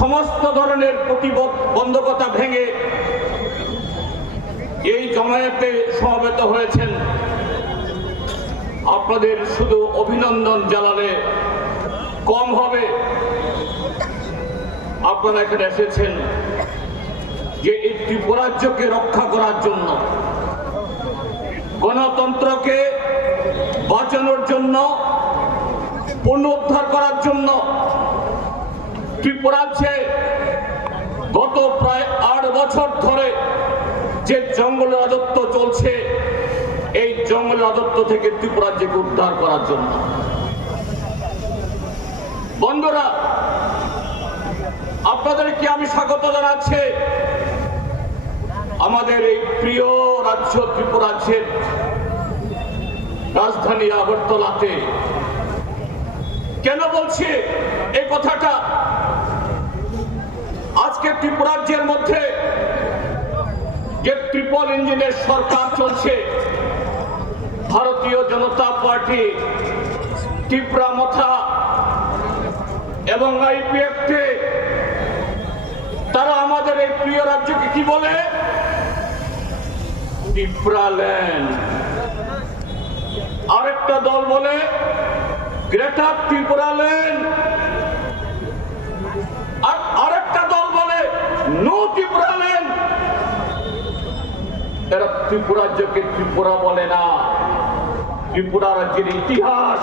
সমস্ত ধরনের প্রতিবন্ধকতা ভেঙে এই জমায়েতে সমবেত হয়েছেন। আপনাদের শুধু অভিনন্দন জানালে কম হবে। আপনারা এখানে এসেছেন যে এই ত্রিপুরাজ্যকে রক্ষা করার জন্য, গণতন্ত্রকে বাঁচানোর জন্য, পুনরুদ্ধার করার জন্য। ত্রিপুরাজ্যে গত প্রায় 8 বছর ধরে যে জঙ্গল রাজত্ব চলছে, এই জঙ্গল রাজত্ব থেকে ত্রিপুরাজ্যকে উদ্ধার করার জন্য। বন্ধুরা, আপনাদেরকে আমি স্বাগত জানাচ্ছি আমাদের এই প্রিয় রাজ্য ত্রিপুরাজ্যের রাজধানী আগরতলাতে। কেন বলছি এই কথাটা? আজকে ত্রিপুরাজ্যের মধ্যে যে ট্রিপল ইঞ্জিনের সরকার চলছে, ভারতীয় জনতা পার্টি, ত্রিপুরা মথা এবং আইপিএফটি, তারা আমাদের এই প্রিয় রাজ্যকে কি বলে? ত্রিপুরাল্যান্ড। আরেকটা দল বলে গ্রেটার ত্রিপুরাল্যান্ড, আর আরেকটা দল বলে নো ত্রিপুরাল্যান্ড। এরা ত্রিপুরা রাজ্যকে ত্রিপুরা বলে না। ত্রিপুরা রাজ্যের ইতিহাস,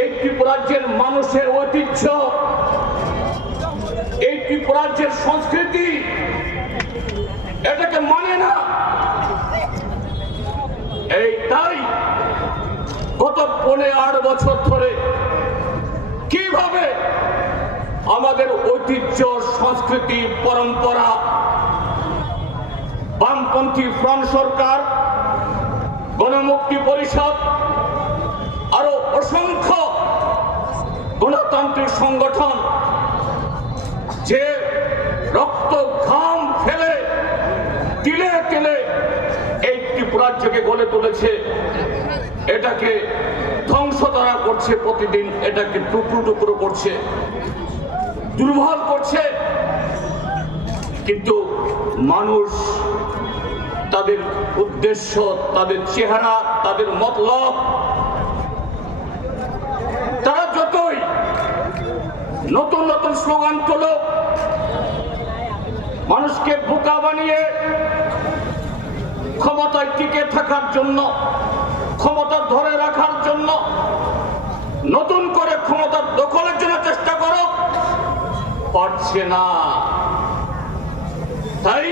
এই ত্রিপুরা রাজ্যের মানুষের ঐতিহ্য, এই ত্রিপুরা রাজ্যের সংস্কৃতি এটাকে মানে না। এই তাই গত 8 বছর ধরে কিভাবে আমাদের ঐতিহ্য, সংস্কৃতি, পরম্পরা বামপন্থী ফ্রন্ট সরকার, গণমুক্তি পরিষদ, আরো অসংখ্য গণতান্ত্রিক সংগঠন যে রক্ত ঘাম ফেলে তিলে তিলে এই ত্রিপুরাজ্যকে গড়ে তুলেছে, এটাকে ধ্বংস তারা করছে। প্রতিদিন এটাকে টুকরো টুকরো করছে, দুর্বল করছে। কিন্তু মানুষ তাদের উদ্দেশ্য, তাদের চেহারা, তাদের মতলব, তারা যতই নতুন নতুন স্লোগান তোলো, মানুষকে বোকা বানিয়ে ক্ষমতায় টিকে থাকার জন্য, ক্ষমতা ধরে রাখার জন্য, নতুন করে ক্ষমতা দখলের জন্য চেষ্টা করো, পারছে না। তাই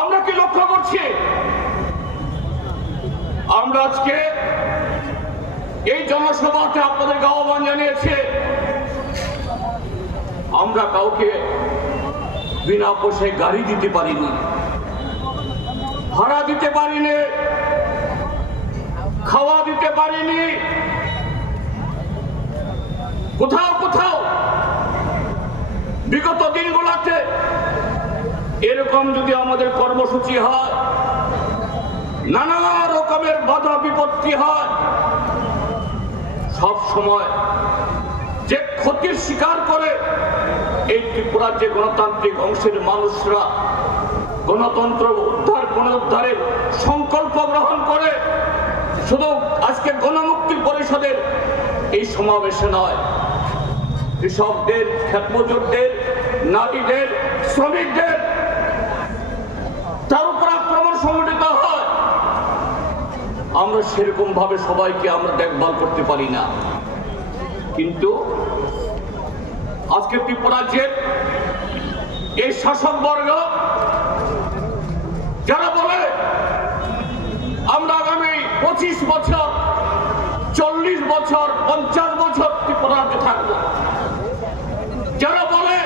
আমরা কি লক্ষ্য করছি? আমরা আজকে এই জনসভাতে আপনাদেরকে আহ্বান জানিয়েছে, আমরা কাউকে বিনা পয়সায় গাড়ি দিতে পারিনি, ভাড়া দিতে পারিনি, খাওয়া দিতে পারিনি। কোথাও কোথাও বিগত দিনগুলোতে এরকম যদি আমাদের কর্মসূচি হয়, নানা রকমের বাধা বিপত্তি হয়, সব সময় যে ক্ষতির শিকার করে এই ত্রিপুরার যে গণতান্ত্রিক অংশের মানুষরা গণতন্ত্র উদ্ধার, পুনরুদ্ধারের সংকল্প গ্রহণ করে, শুধু আজকে গণমুক্তি পরিষদের এই সমাবেশে নয়, কৃষকদের, ক্ষেতমজুরদের, নারীদের, শ্রমিকদের, তার উপর আক্রমণ সংঘটিত হয়। আমরা সেরকম ভাবে সবাইকে আমরা দেখভাল করতে পারি না। কিন্তু আজকে ত্রিপুরাজ্যের এই শাসক বর্গ যারা বলে আমরা আগামী 25 বছর, 40 বছর, 50 বছর ত্রিপুরাজ্যে থাকবো, যারা বলে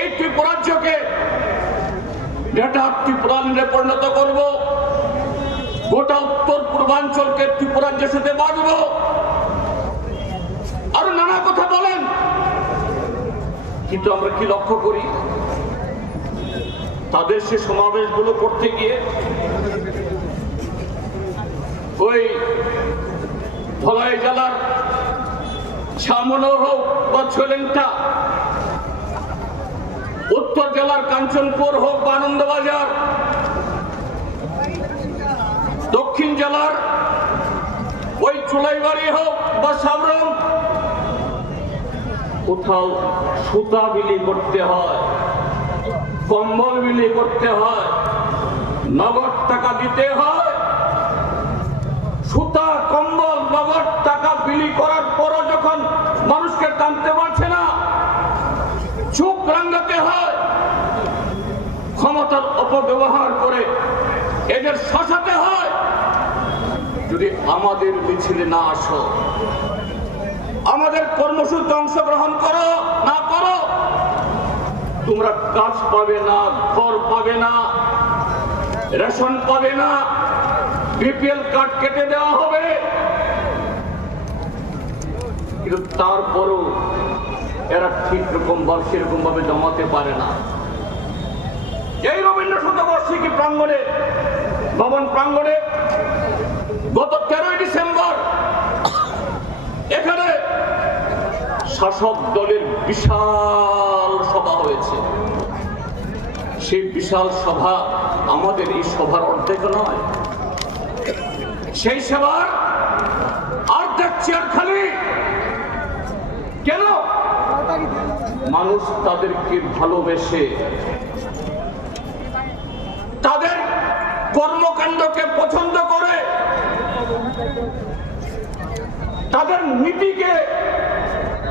এই ত্রিপুরাজ্যকে গ্রেটার ত্রিপুরাল্যান্ডে পরিণত করব, গোটা উত্তর পূর্বাঞ্চলকে ত্রিপুরাজ্যের সাথে বাঁধব, আরো নানা কথা বলেন। কিন্তু আমরা কি লক্ষ্য করি? তাদের সে সমাবেশগুলো করতে গিয়ে ওই ধলাই জেলার ছামনো হোক বা ছোলেংটা, উত্তর জেলার কাঞ্চনপুর হোক বা আনন্দবাজার, দক্ষিণ জেলার ওই চুলাইবাড়ি হোক বা সাবরুম, কোথাও সুতা বিলি করতে হয়, কম্বল বিলি করতে হয়, নগদ টাকা দিতে হয়। সুতা, কম্বল, নগদ টাকা বিলি করার পরও যখন মানুষকে টানতে পারছে না, চোখ রাঙাতে হয়, ক্ষমতার অপব্যবহার করে এদের শাসাতে হয়। যদি আমাদের মিছিলে না আসো, আমাদের কর্মসূচিতে অংশগ্রহণ করো না করো, তোমরা কাজ পাবে না, ঘর পাবে না, রেশন পাবে না, বিপিএল কার্ড কেটে দেওয়া হবে। কিন্তু তারপরও এরা ঠিক রকম বা সেরকম ভাবে জমাতে পারে না। এই রবীন্দ্র শতবার্ষিকী প্রাঙ্গণে, ভবন প্রাঙ্গণে গত 13ই ডিসেম্বর এখানে শাসক দলের বিশাল সভা হয়েছে। সেই বিশাল সভা আমাদের এই সভার অর্ধেক নয়, সেই সভার অর্ধেক চেয়ার খালি। কেন? মানুষ তাদেরকে ভালোবেসে, তাদের কর্মকাণ্ডকে পছন্দ করে, তাদের নীতিকে